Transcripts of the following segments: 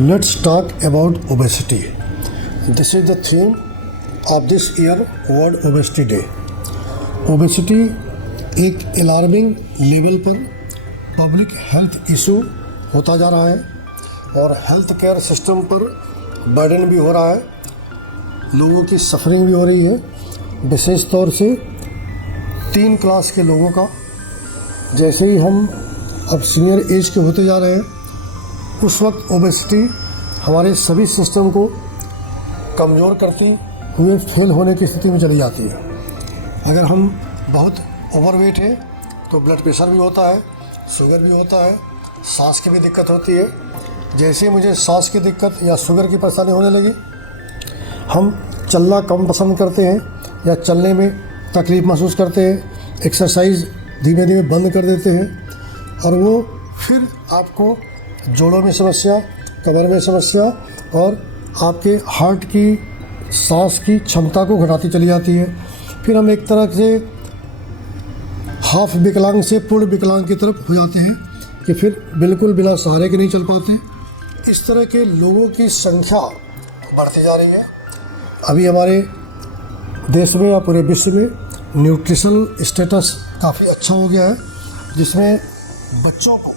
Let's talk about obesity. This is the theme of this year World Obesity Day. Obesity एक alarming level पर public health issue होता जा रहा है और हेल्थ केयर सिस्टम पर बर्डन भी हो रहा है, लोगों की सफरिंग भी हो रही है, विशेष तौर से 3 क्लास के लोगों का। जैसे ही हम अब सीनियर एज के होते जा रहे हैं, उस वक्त ओबेसिटी हमारे सभी सिस्टम को कमज़ोर करती हुए फेल होने की स्थिति में चली जाती है। अगर हम बहुत ओवरवेट है तो ब्लड प्रेशर भी होता है, शुगर भी होता है, सांस की भी दिक्कत होती है। जैसे ही मुझे सांस की दिक्कत या शुगर की परेशानी होने लगी, हम चलना कम पसंद करते हैं या चलने में तकलीफ़ महसूस करते हैं, एक्सरसाइज धीमे धीमे बंद कर देते हैं और वो फिर आपको जोड़ों में समस्या, कमर में समस्या और आपके हार्ट की सांस की क्षमता को घटाती चली जाती है। फिर हम एक तरह से हाफ विकलांग से पूर्ण विकलांग की तरफ हो जाते हैं कि फिर बिल्कुल बिना सहारे के नहीं चल पाते। इस तरह के लोगों की संख्या बढ़ती जा रही है। अभी हमारे देश में या पूरे विश्व में न्यूट्रिशनल स्टेटस काफ़ी अच्छा हो गया है, जिसमें बच्चों को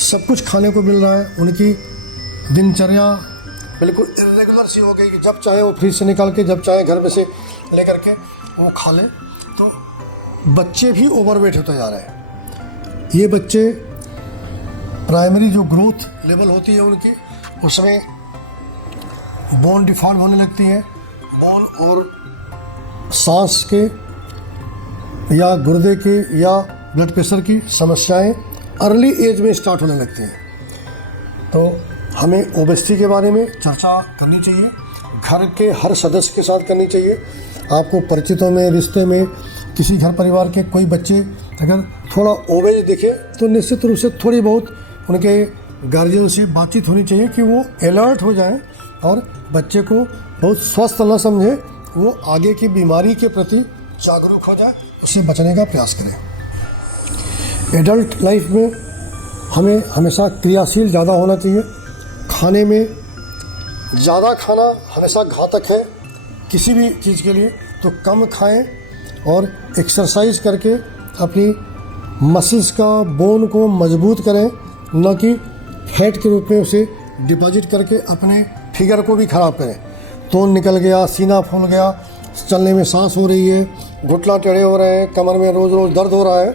सब कुछ खाने को मिल रहा है। उनकी दिनचर्या बिल्कुल इरेगुलर सी हो गई कि जब चाहे वो फ्रिज से निकाल के, जब चाहे घर में से लेकर के वो खा लें। तो बच्चे भी ओवरवेट होते जा रहे हैं। ये बच्चे प्राइमरी जो ग्रोथ लेवल होती है उनकी, उसमें बोन डिफॉल्ट होने लगती है। बोन और सांस के या गुर्दे के या ब्लड प्रेशर की समस्याएं अर्ली एज में स्टार्ट होने लगती हैं। तो हमें ओबेसिटी के बारे में चर्चा करनी चाहिए, घर के हर सदस्य के साथ करनी चाहिए। आपको परिचितों में, रिश्ते में, किसी घर परिवार के कोई बच्चे अगर थोड़ा ओबेज दिखे तो निश्चित रूप से थोड़ी बहुत उनके गार्जियन से बातचीत होनी चाहिए कि वो अलर्ट हो जाएं और बच्चे को बहुत स्वस्थ न समझे, वो आगे की बीमारी के प्रति जागरूक हो जाए, उससे बचने का प्रयास करें। एडल्ट लाइफ में हमें हमेशा क्रियाशील ज़्यादा होना चाहिए। खाने में ज़्यादा खाना हमेशा घातक है किसी भी चीज़ के लिए, तो कम खाएं और एक्सरसाइज करके अपनी मसल्स का, बोन को मजबूत करें, न कि फैट के रूप में उसे डिपॉजिट करके अपने फिगर को भी ख़राब करें। तोन निकल गया, सीना फूल गया, चलने में सांस हो रही है, घुटना टेढ़े हो रहे हैं, कमर में रोज़ रोज़ दर्द हो रहा है।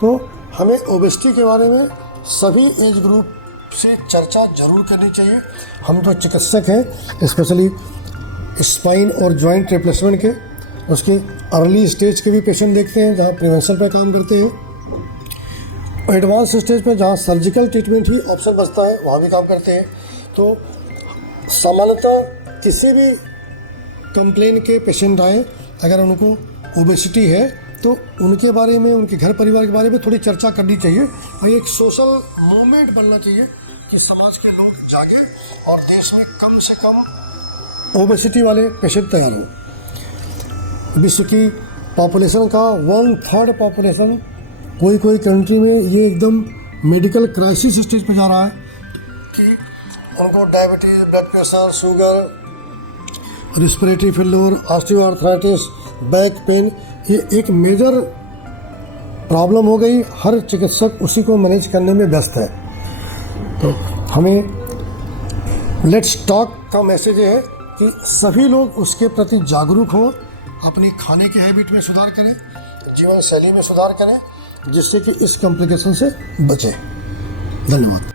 तो हमें ओबेसिटी के बारे में सभी एज ग्रुप से चर्चा जरूर करनी चाहिए। हम जो चिकित्सक हैं, स्पेशली स्पाइन और जॉइंट रिप्लेसमेंट के, उसके अर्ली स्टेज के भी पेशेंट देखते हैं, जहाँ प्रिवेंशन पर काम करते हैं। एडवांस स्टेज पर जहाँ सर्जिकल ट्रीटमेंट ही ऑप्शन बचता है, वहाँ भी काम करते हैं। तो सामान्यतः किसी भी कंप्लेन के पेशेंट आए, अगर उनको ओबेसिटी है तो उनके बारे में, उनके घर परिवार के बारे में थोड़ी चर्चा करनी चाहिए और एक सोशल मूवमेंट बनना चाहिए कि समाज के लोग जागें और देश में कम से कम ओबेसिटी वाले पेशेंट तैयार हों। विश्व की पॉपुलेशन का 1/3 पॉपुलेशन कोई कंट्री में ये एकदम मेडिकल क्राइसिस स्टेज पे जा रहा है कि उनको diabetes, blood pressure, sugar, respiratory failure, osteoarthritis, back pain, ये एक मेजर प्रॉब्लम हो गई। हर चिकित्सक उसी को मैनेज करने में व्यस्त है। तो हमें लेट्स टॉक का मैसेज है कि सभी लोग उसके प्रति जागरूक हों, अपनी खाने की हैबिट में सुधार करें, जीवन शैली में सुधार करें, जिससे कि इस कॉम्प्लिकेशन से बचें। धन्यवाद।